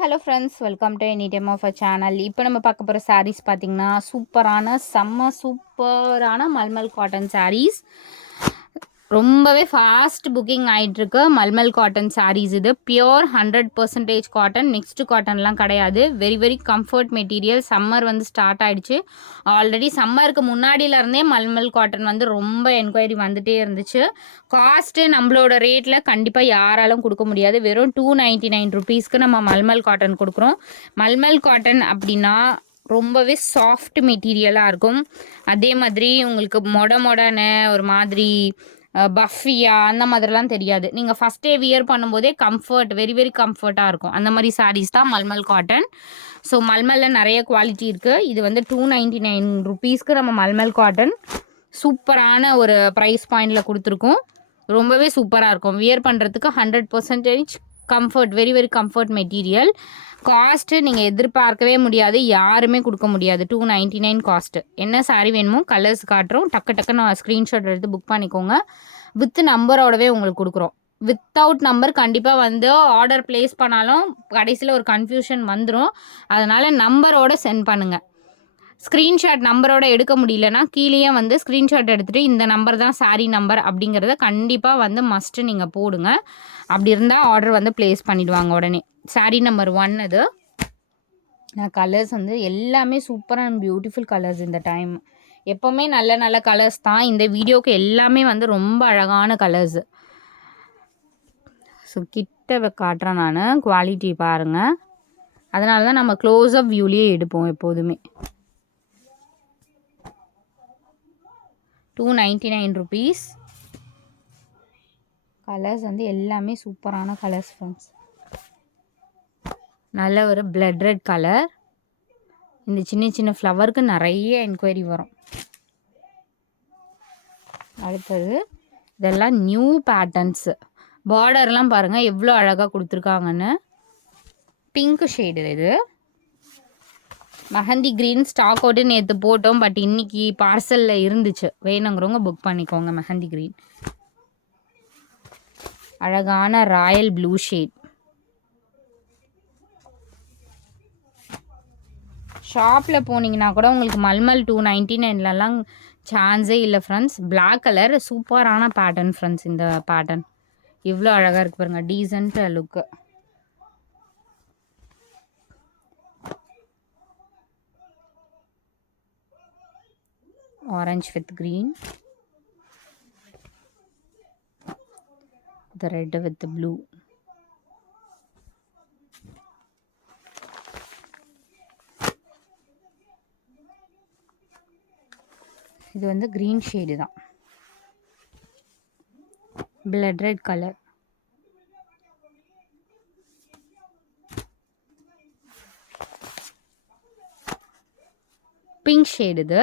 Hello friends, welcome to any time of a channel. இப்போ நம்ம பார்க்க போகிற சாரீஸ் பார்த்தீங்கன்னா சூப்பரான மல்மல் காட்டன் சாரீஸ். ரொம்பவே ஃபாஸ்ட் புக்கிங் ஆகிட்டுருக்கு. மல்மல் காட்டன் சாரீஸ் இது பியோர் 100% காட்டன், மிக்ஸ்டு காட்டன்லாம் கிடையாது. Very very comfort material. Summer வந்து ஸ்டார்ட் ஆகிடுச்சு. ஆல்ரெடி சம்மருக்கு முன்னாடியிலருந்தே மல்மல் காட்டன் வந்து ரொம்ப என்கொயரி வந்துகிட்டே இருந்துச்சு. காஸ்ட்டு நம்மளோட ரேட்டில் கண்டிப்பாக யாராலும் கொடுக்க முடியாது. வெறும் 299 ருபீஸ்க்கு நம்ம மல்மல் காட்டன் கொடுக்குறோம். மல்மல் காட்டன் அப்படின்னா ரொம்பவே சாஃப்ட் மெட்டீரியலாக இருக்கும். அதே மாதிரி உங்களுக்கு மொடன்னு ஒரு மாதிரி பஃபியா அந்த மாதிரிலாம் தெரியாது. நீங்கள் ஃபஸ்ட் டே வியர் பண்ணும்போதே வெரி வெரி கம்ஃபர்ட்டாக இருக்கும். அந்த மாதிரி சாரீஸ் தான் மல்மல் காட்டன். ஸோ மல்மலில் நிறைய குவாலிட்டி இருக்குது. இது வந்து 299 ருபீஸ்க்கு நம்ம மல்மல் காட்டன் சூப்பரான ஒரு ப்ரைஸ் பாயிண்டில் கொடுத்துருக்கோம். ரொம்பவே சூப்பராக இருக்கும். வியர் பண்ணுறதுக்கு 100% comfort, very very comfort material. Cost நீங்கள் எதிர்பார்க்கவே முடியாது, யாருமே கொடுக்க முடியாது. 299 காஸ்ட்டு. என்ன சாரீ வேணுமோ கலர்ஸ் காட்டுறோம், டக்கு நான் ஸ்க்ரீன்ஷாட் எடுத்து புக் பண்ணிக்கோங்க. வித் நம்பரோடவே உங்களுக்கு கொடுக்குறோம். வித்தவுட் நம்பர் கண்டிப்பாக வந்து ஆர்டர் ப்ளேஸ் பண்ணாலும் கடைசியில் ஒரு கன்ஃபியூஷன் வந்துடும். அதனால் நம்பரோடு சென்ட் பண்ணுங்கள். ஸ்க்ரீன்ஷாட் நம்பரோட எடுக்க முடியலன்னா கீழேயே வந்து ஸ்க்ரீன்ஷாட் எடுத்துகிட்டு இந்த நம்பர் தான் சாரீ நம்பர் அப்படிங்கிறத கண்டிப்பாக வந்து மஸ்ட்டு நீங்கள் போடுங்க. அப்படி இருந்தால் ஆர்டர் வந்து ப்ளேஸ் பண்ணிவிடுவாங்க உடனே. சாரீ நம்பர் 1 அது. நான் கலர்ஸ் வந்து எல்லாமே சூப்பர் அண்ட் பியூட்டிஃபுல் கலர்ஸ் இந்த டைம். எப்போவுமே நல்ல நல்ல கலர்ஸ் தான். இந்த வீடியோவுக்கு எல்லாமே வந்து ரொம்ப அழகான கலர்ஸு. ஸோ கிட்ட காட்டுறேன் நான், குவாலிட்டி பாருங்கள். அதனால தான் நம்ம க்ளோஸ்அப் வியூலேயே எடுப்போம் எப்போதுமே. 299 ருபீஸ். கலர்ஸ் வந்து எல்லாமே சூப்பரான கலர்ஸ் ஃப்ரெண்ட்ஸ். நல்ல ஒரு பிளட் ரெட் கலர். இந்த சின்ன சின்ன ஃப்ளவருக்கு நிறைய என்கொயரி வரும். அடுத்தது இதெல்லாம் நியூ பேட்டர்ன்ஸு. பார்டர்லாம் பாருங்கள் எவ்வளோ அழகாக கொடுத்துருக்காங்கன்னு. பிங்க் ஷேடு இது. மெஹந்தி க்ரீன் ஸ்டாக் அவுட்டு நேற்று போட்டோம். பட் இன்றைக்கி பார்சலில் இருந்துச்சு. வேணுங்கிறவங்க புக் பண்ணிக்கோங்க. மெஹந்தி க்ரீன். அழகான ராயல் ப்ளூ ஷேட். ஷாப்பில் போனீங்கன்னா கூட உங்களுக்கு மல்மல் 299லலாம் சான்ஸே இல்லை ஃப்ரெண்ட்ஸ். பிளாக் கலர் சூப்பரான பேட்டர்ன் ஃப்ரெண்ட்ஸ். இந்த பேட்டர்ன் இவ்வளோ அழகாக இருக்குது பாருங்கள். Decent look. Orange with green, the red with the blue. இது வந்து க்ரீன் ஷேடு தான். Blood red colour. Pink shade. இது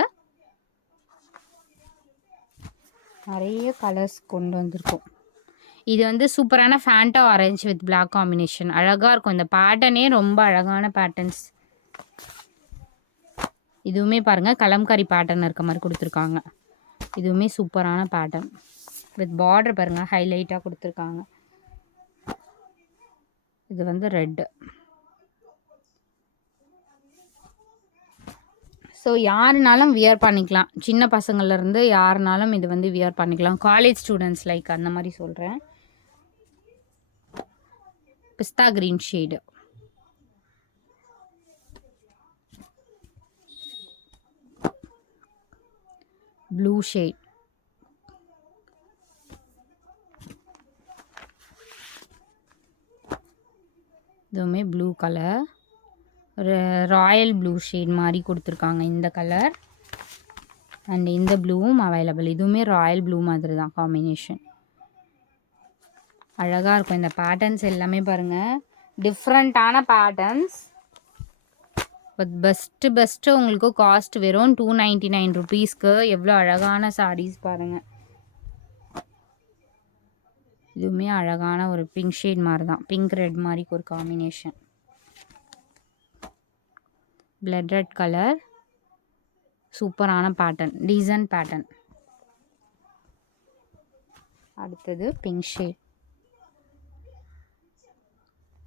நிறைய கலர்ஸ் கொண்டு வந்திருக்கோம். இது வந்து சூப்பரான Fanta orange with black combination. அழகாக இருக்கும். இந்த பேட்டர்னே ரொம்ப அழகான பேட்டர்ன்ஸ். இதுவுமே பாருங்கள் கலம்காரி பேட்டர்ன் இருக்க மாதிரி கொடுத்துருக்காங்க. இதுவுமே சூப்பரான பேட்டர்ன் வித் பார்டர் பாருங்கள் ஹைலைட்டாக கொடுத்துருக்காங்க. இது வந்து ரெட்டு. ஸோ யாருனாலும் வியர் பண்ணிக்கலாம். சின்ன பசங்கள்லேருந்து யாருனாலும் இது வந்து வியர் பண்ணிக்கலாம். காலேஜ் ஸ்டூடெண்ட்ஸ் லைக் அந்த மாதிரி சொல்கிறேன். பிஸ்தா க்ரீன் ஷேடு. Blue shade. இதுவுமே ப்ளூ கலர். ஒரு ராயல் ப்ளூ ஷேட் மாதிரி கொடுத்துருக்காங்க இந்த கலர். அண்ட் இந்த ப்ளூவும் அவைலபிள். இதுவுமே ராயல் ப்ளூ மாதிரி தான் காம்பினேஷன். அழகாக இருக்கும். இந்த பேட்டர்ன்ஸ் எல்லாமே பாருங்கள் டிஃப்ரெண்ட்டான பேட்டர்ன்ஸ். பட் பெஸ்ட்டு உங்களுக்கு காஸ்ட் வெறும் 299 ருபீஸ்க்கு. எவ்வளோ அழகான சாரீஸ் பாருங்கள். இதுவுமே அழகான ஒரு பிங்க் ஷேட் மாதிரி தான். பிங்க் ரெட் மாதிரி ஒரு காம்பினேஷன். Blood red colour. சூப்பரான பேட்டர்ன், டீசன்ட் பேட்டர்ன். அடுத்தது pink shade.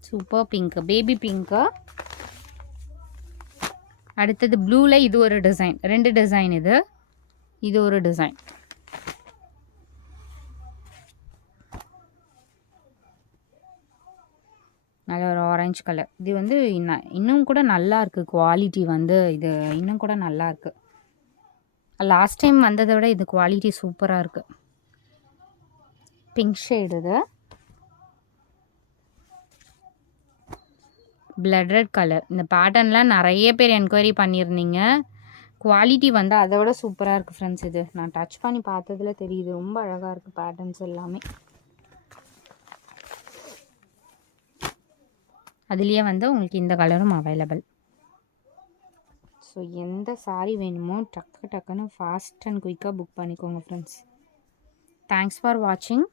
Super pink, baby pink. அடுத்தது ப்ளூவில் இது ஒரு டிசைன், 2 டிசைன். இது ஒரு டிசைன். நல்ல ஒரு ஆரஞ்சு கலர். இது வந்து இன்னும் கூட நல்லா இருக்குது குவாலிட்டி வந்து. இது இன்னும் கூட நல்லா இருக்குது. லாஸ்ட் டைம் வந்ததை விட இது குவாலிட்டி சூப்பராக இருக்குது. Pink shade. இது பிளட் ரெட் கலர். இந்த பேட்டர்ன்லாம் நிறைய பேர் என்கொயரி பண்ணியிருந்தீங்க. குவாலிட்டி வந்து அதை விட சூப்பராக இருக்குது ஃப்ரெண்ட்ஸ். இது நான் டச் பண்ணி பார்த்ததில் தெரியுது, ரொம்ப அழகாக இருக்குது பேட்டர்ன்ஸ் எல்லாமே. அதுலேயே வந்து உங்களுக்கு இந்த கலரும் அவைலபிள். ஸோ எந்த சாரீ வேணுமோ டக்குன்னு ஃபாஸ்ட் அண்ட் குயிக்காக புக் பண்ணிக்கோங்க ஃப்ரெண்ட்ஸ். தேங்க்ஸ் ஃபார் வாட்சிங்.